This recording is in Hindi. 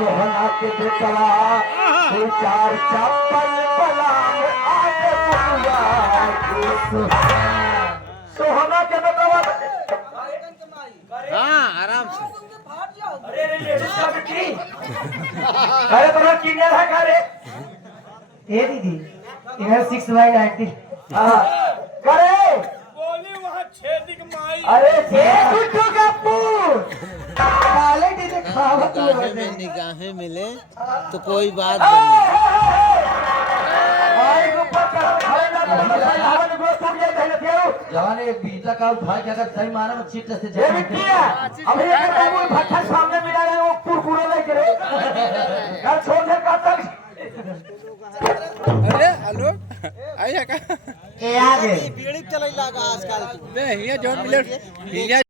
सोहना के बेचला दो चार चप्पल पलाम आगे पुआ सोहना के बेचला। हाँ आराम से। अरे लेडीज का बेटी अरे तोरा किने है करे ए दीदी इधर 6/90 करे बोली वहाँ छेदिक माई। अरे जे गुड्डू कपूर क्वालिटी दिखावत में निगाहें मिले तो कोई बात नहीं। भाई ऊपर चढ़ खड़े ना हवन को टूट जाए पहले देओ जवाने बीता का भाई अगर सही मारा में चिट से ये बिटिया अब ये कर वो भट्ठा सामने मिला रहा है वो कुरकुरे लेके रे यार छोड़ दे का तक। अरे हेलो आइए का ए आगे बीड़ी चलाई लगा आजकल। नहीं ये जॉन मिले